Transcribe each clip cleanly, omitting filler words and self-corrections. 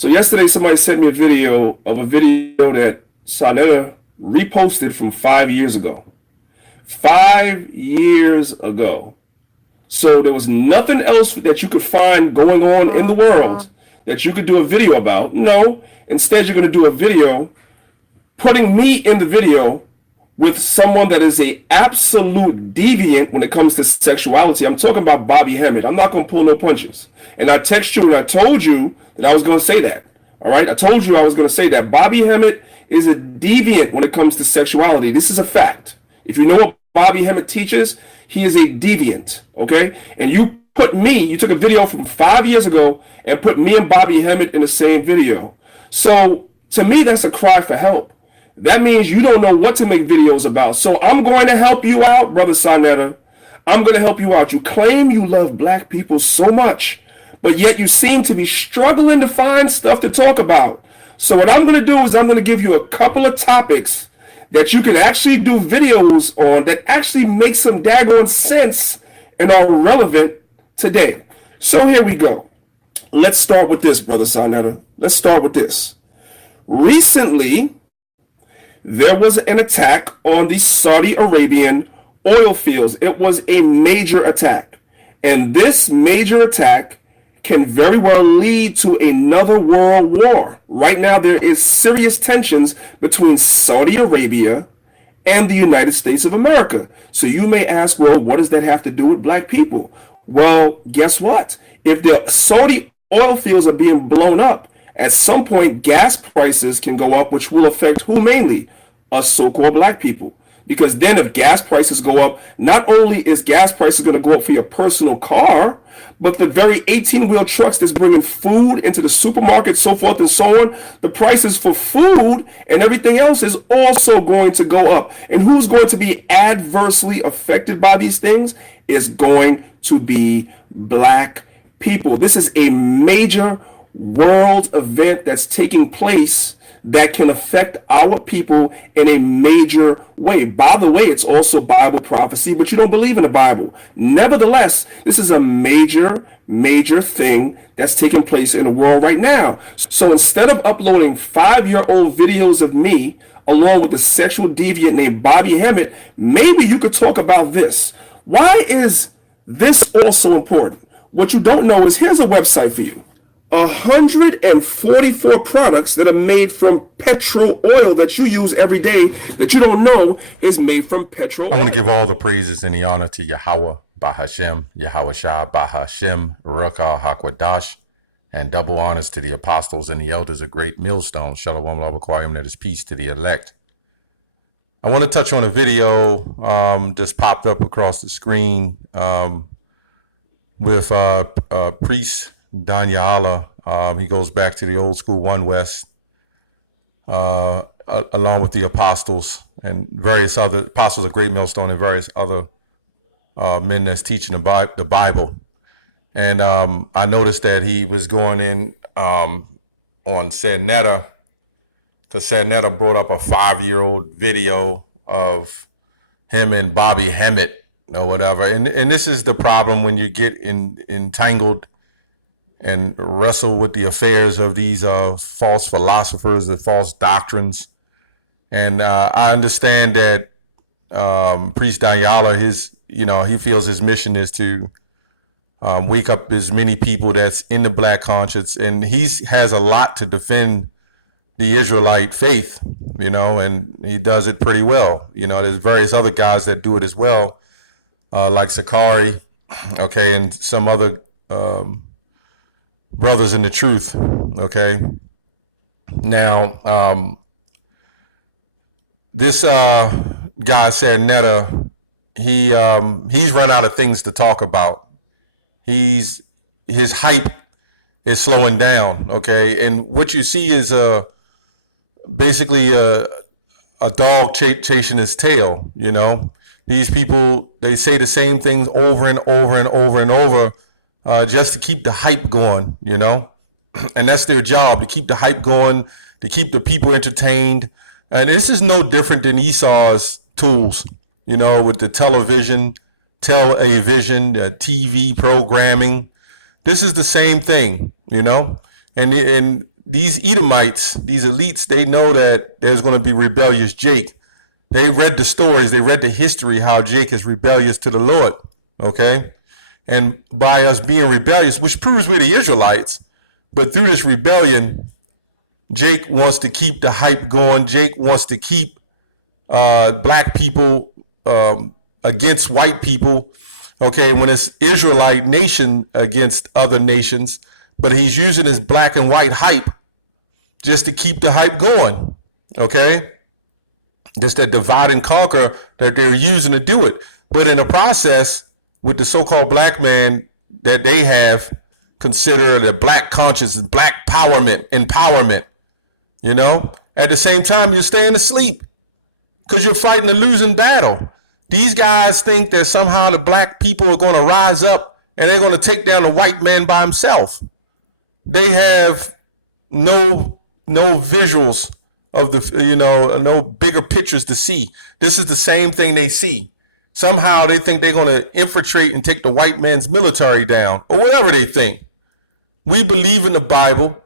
So yesterday somebody sent me a video of a video that SANETER reposted from 5 years ago. 5 years ago. So there was nothing else that you could find going on in the world that you could do a video about. No, instead you're going to do a video putting me in the video with someone that is a absolute deviant when it comes to sexuality. I'm talking about Bobby Hemmett. I'm not going to pull no punches. And I text you and I told you that I was going to say that. All right? I told you I was going to say that. Bobby Hemmett is a deviant when it comes to sexuality. This is a fact. If you know what Bobby Hemmett teaches, he is a deviant. Okay? And you took a video from 5 years ago and put me and Bobby Hemmett in the same video. So to me, that's a cry for help. That means you don't know what to make videos about. So I'm going to help you out, Brother SANETER. I'm going to help you out. You claim you love black people so much, but yet you seem to be struggling to find stuff to talk about. So what I'm going to do is I'm going to give you a couple of topics that you can actually do videos on that actually make some daggone sense and are relevant today. So here we go. Let's start with this, Brother SANETER. Let's start with this. Recently, there was an attack on the Saudi Arabian oil fields. It was a major attack. And this major attack can very well lead to another world war. Right now, there is serious tensions between Saudi Arabia and the United States of America. So you may ask, well, what does that have to do with black people? Well, guess what? If the Saudi oil fields are being blown up, at some point, gas prices can go up, which will affect who mainly? Us so-called black people. Because then if gas prices go up, not only is gas prices going to go up for your personal car, but the very 18-wheel trucks that's bringing food into the supermarket, so forth and so on, the prices for food and everything else is also going to go up. And who's going to be adversely affected by these things is going to be black people. This is a major world event that's taking place that can affect our people in a major way. By the way, it's also Bible prophecy, but you don't believe in the Bible. Nevertheless, this is a major thing that's taking place in the world right now. So instead of uploading 5-year-old videos of me along with the sexual deviant named Bobby Hemmett, maybe you could talk about this. Why is this also important? What you don't know is here's a website for you. 144 products that are made from petrol oil that you use every day that you don't know is made from petrol oil. I want to give all the praises and the honor to Yahweh, Bahashem, Yahweh Shah, Bahashem, Ruka, Hakwadash, and double honors to the apostles and the elders of Great Millstone. Shalom, Labaquayim, that is peace to the elect. I want to touch on a video just popped up across the screen with Priest Danyala. He goes back to the old school One West, along with the apostles and various other apostles of Great Millstone and various other men that's teaching the Bible. And I noticed that he was going in on SANETER, because SANETER brought up a 5-year-old video of him and Bobby Hemmett or whatever. And this is the problem when you get entangled and wrestle with the affairs of these false philosophers and false doctrines. And I understand that Priest Danyala, he feels his mission is to wake up as many people that's in the black conscience, and he has a lot to defend the Israelite faith, and he does it pretty well. There's various other guys that do it as well, like Sakari, okay, and some other brothers in the truth, okay. Now, this guy SANETER, he's run out of things to talk about. His hype is slowing down, okay, and what you see is basically a dog chasing his tail. These people, they say the same things over and over and over and over. Just to keep the hype going, and that's their job, to keep the hype going, to keep the people entertained. And this is no different than Esau's tools, with the television, TV programming. This is the same thing, and these Edomites, these elites, they know that there's going to be rebellious Jake. They read the stories, they read the history, how Jake is rebellious to the Lord, okay? And by us being rebellious, which proves we're the Israelites, but through this rebellion, Jake wants to keep the hype going. Jake wants to keep black people against white people, okay, when it's Israelite nation against other nations, but he's using his black and white hype just to keep the hype going, okay? Just that divide and conquer that they're using to do it. But in the process, with the so-called black man that they have considered the black conscience, black empowerment, you know, at the same time, you're staying asleep because you're fighting a losing battle. These guys think that somehow the black people are going to rise up and they're going to take down the white man by himself. They have no visuals of the, you know, no bigger pictures to see. This is the same thing they see. Somehow they think they're going to infiltrate and take the white man's military down, or whatever they think. We believe in the Bible,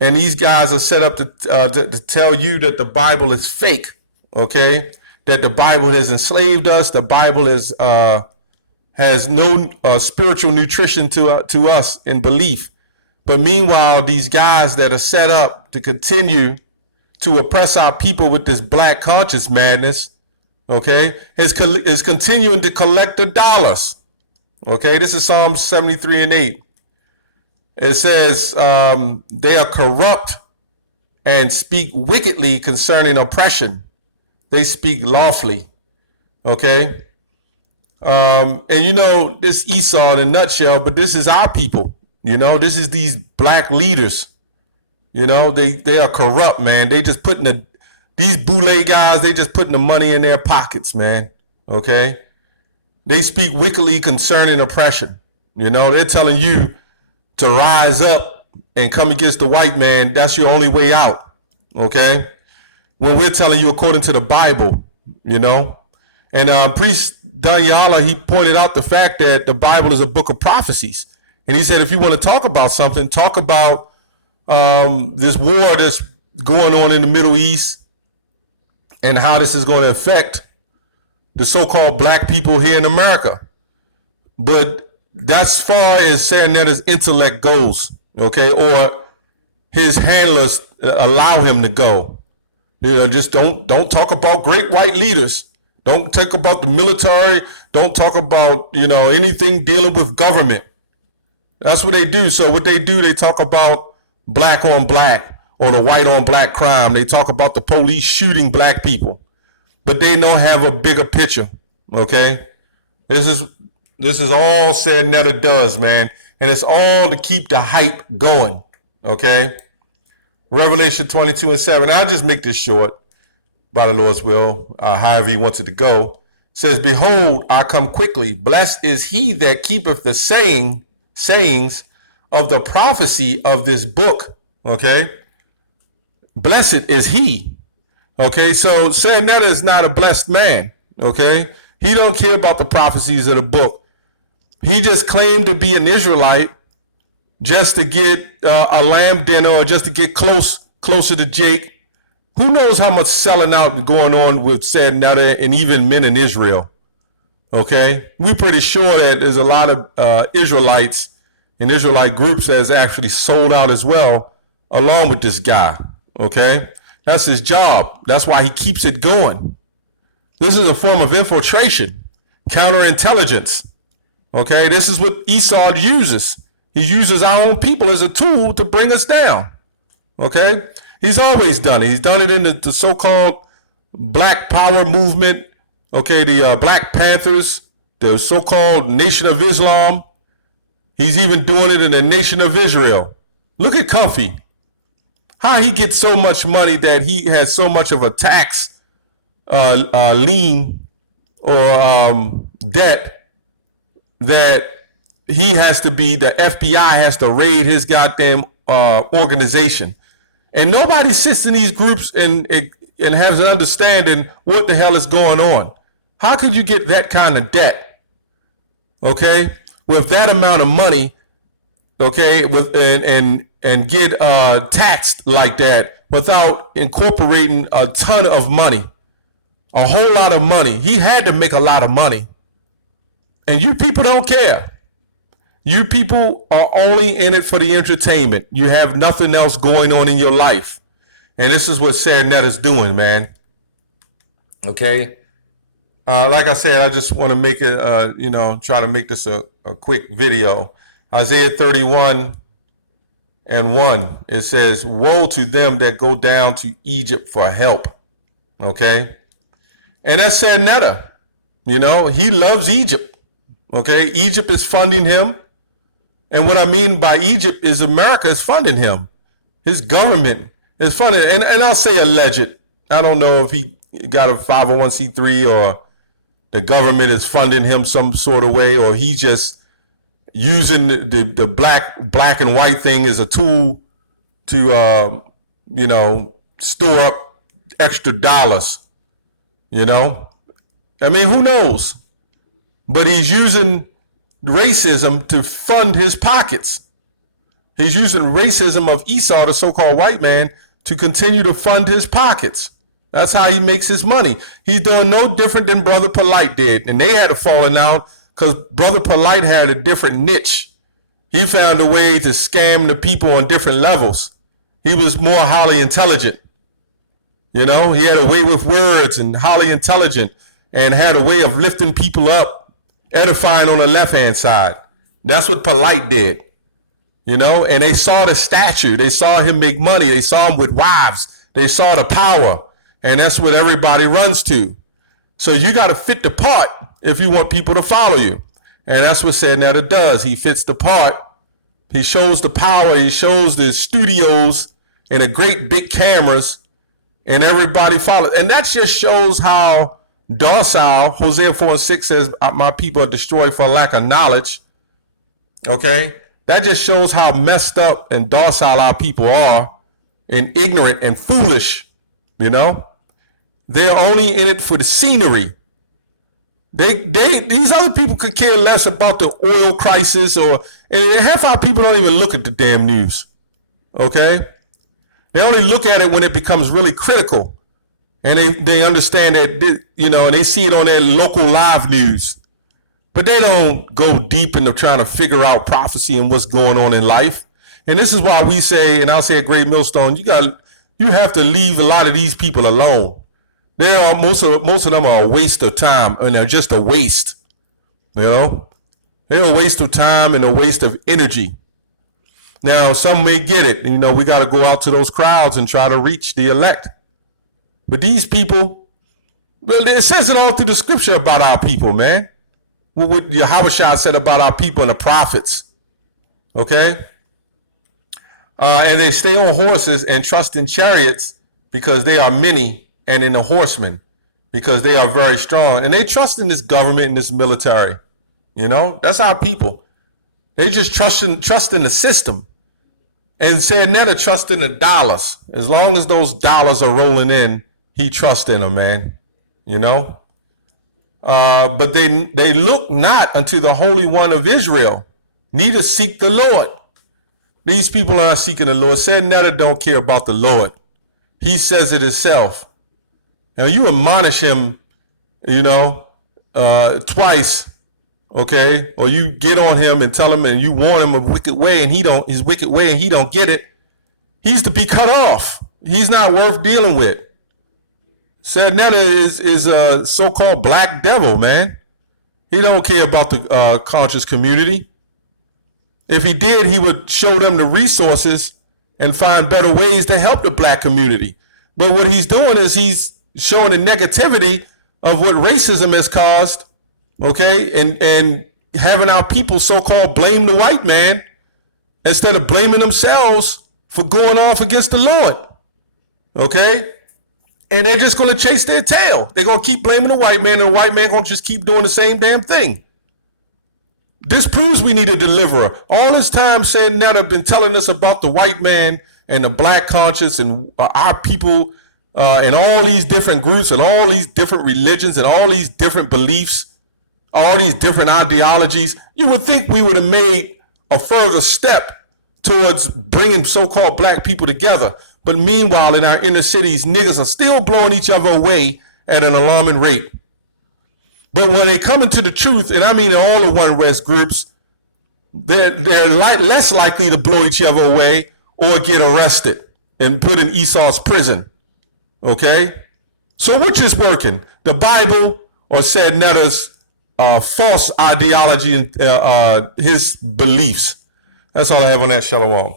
and these guys are set up to tell you that the Bible is fake, okay? That the Bible has enslaved us. The Bible is has no spiritual nutrition to us in belief. But meanwhile, these guys that are set up to continue to oppress our people with this black conscience madness, okay, is continuing to collect the dollars. Okay, this is Psalm 73:8. It says, they are corrupt and speak wickedly concerning oppression. They speak lawfully. Okay. And you know, this Esau in a nutshell, but this is our people. You know, this is these black leaders. You know, they are corrupt, man. They just putting these boule guys, they just putting the money in their pockets, man. Okay. They speak wickedly concerning oppression. You know, they're telling you to rise up and come against the white man. That's your only way out. Okay. When we're telling you according to the Bible, you know, and Priest Danyala, he pointed out the fact that the Bible is a book of prophecies. And he said, if you want to talk about something, talk about this war that's going on in the Middle East and how this is going to affect the so-called black people here in America. But that's far as SANETER's intellect goes, okay, or his handlers allow him to go. You know, just don't talk about great white leaders. Don't talk about the military. Don't talk about, you know, anything dealing with government. That's what they do. So what they do, they talk about black on black or the white on black crime. They talk about the police shooting black people, but they don't have a bigger picture. Okay, this is all SANETER does, man, and it's all to keep the hype going. Okay, Revelation 22:7. I'll just make this short, by the Lord's will, however he wants it to go. It says, behold, I come quickly. Blessed is he that keepeth the sayings of the prophecy of this book. Okay, blessed is he. Okay, so SANETER is not a blessed man. Okay, he don't care about the prophecies of the book. He just claimed to be an Israelite just to get a lamb dinner or just to get closer to Jake. Who knows how much selling out going on with SANETER and even men in Israel? Okay, we're pretty sure that there's a lot of Israelites and Israelite groups that's actually sold out as well, along with this guy. Okay, that's his job. That's why he keeps it going. This is a form of infiltration, counterintelligence. Okay, this is what Esau uses. He uses our own people as a tool to bring us down. Okay, he's always done it. He's done it in the so-called Black Power movement. Okay, the Black Panthers, the so-called Nation of Islam. He's even doing it in the Nation of Israel. Look at Comfy. How he gets so much money that he has so much of a tax lien or debt that he has to be, the FBI has to raid his goddamn organization. And nobody sits in these groups and has an understanding what the hell is going on. How could you get that kind of debt? Okay, with that amount of money, okay, with and and get taxed like that without incorporating a ton of money, a whole lot of money. He had to make a lot of money. And you people don't care. You people are only in it for the entertainment. You have nothing else going on in your life. And this is what SANETER is doing, man. Okay? Like I said, I just want to make it, try to make this a quick video. Isaiah 31:1, it says, woe to them that go down to Egypt for help. Okay? And that's SANETER. He loves Egypt. Okay? Egypt is funding him. And what I mean by Egypt is America is funding him. His government is funding. And I'll say alleged. I don't know if he got a 501c3 or the government is funding him some sort of way, or he just using the black and white thing as a tool to, store up extra dollars. I mean, who knows? But he's using racism to fund his pockets. He's using racism of Esau, the so-called white man, to continue to fund his pockets. That's how he makes his money. He's doing no different than Brother Polite did. And they had a falling out because Brother Polite had a different niche. He found a way to scam the people on different levels. He was more highly intelligent. He had a way with words and highly intelligent and had a way of lifting people up, edifying on the left-hand side. That's what Polite did. And they saw the stature. They saw him make money. They saw him with wives. They saw the power. And that's what everybody runs to. So you got to fit the part if you want people to follow you. And that's what SANETER does. He fits the part. He shows the power. He shows the studios and the great big cameras, and everybody follows. And that just shows how docile. Hosea 4:6 says, my people are destroyed for lack of knowledge. Okay? That just shows how messed up and docile our people are, and ignorant and foolish. They're only in it for the scenery. These other people could care less about the oil crisis, and half our people don't even look at the damn news. Okay? They only look at it when it becomes really critical. And they understand that, and they see it on their local live news. But they don't go deep into trying to figure out prophecy and what's going on in life. And this is why we say, and I'll say at Great Millstone, you have to leave a lot of these people alone. Most of them are a waste of time, and they're just a waste. They're a waste of time and a waste of energy. Now, some may get it. We got to go out to those crowds and try to reach the elect. But these people, well, it says it all through the scripture about our people, man. What Yahushua said about our people and the prophets. Okay? And they stay on horses and trust in chariots because they are many, and in the horsemen because they are very strong. And they trust in this government and this military. That's our people. They just trust in the system. And SANETER trust in the dollars. As long as those dollars are rolling in, he trusts in them, man. But they look not unto the Holy One of Israel, neither seek the Lord. These people are not seeking the Lord. SANETER don't care about the Lord. He says it himself. Now you admonish him, twice, okay? Or you get on him and tell him, and you warn him of wicked way, and his wicked way, and he don't get it. He's to be cut off. He's not worth dealing with. SANETER is a so-called black devil, man. He don't care about the conscious community. If he did, he would show them the resources and find better ways to help the black community. But what he's doing is he's showing the negativity of what racism has caused, okay? And having our people so-called blame the white man instead of blaming themselves for going off against the Lord, okay? And they're just going to chase their tail. They're going to keep blaming the white man, and the white man going to just keep doing the same damn thing. This proves we need a deliverer. All this time SANETER been telling us about the white man and the black conscience and our people and all these different groups and all these different religions and all these different beliefs, all these different ideologies. You would think we would have made a further step towards bringing so-called black people together. But meanwhile, in our inner cities, niggas are still blowing each other away at an alarming rate. But when they come into the truth, and I mean in all the One West groups, they're less likely to blow each other away or get arrested and put in Esau's prison. Okay? So which is working? The Bible or SANETER's false ideology and his beliefs? That's all I have on that. Shalom.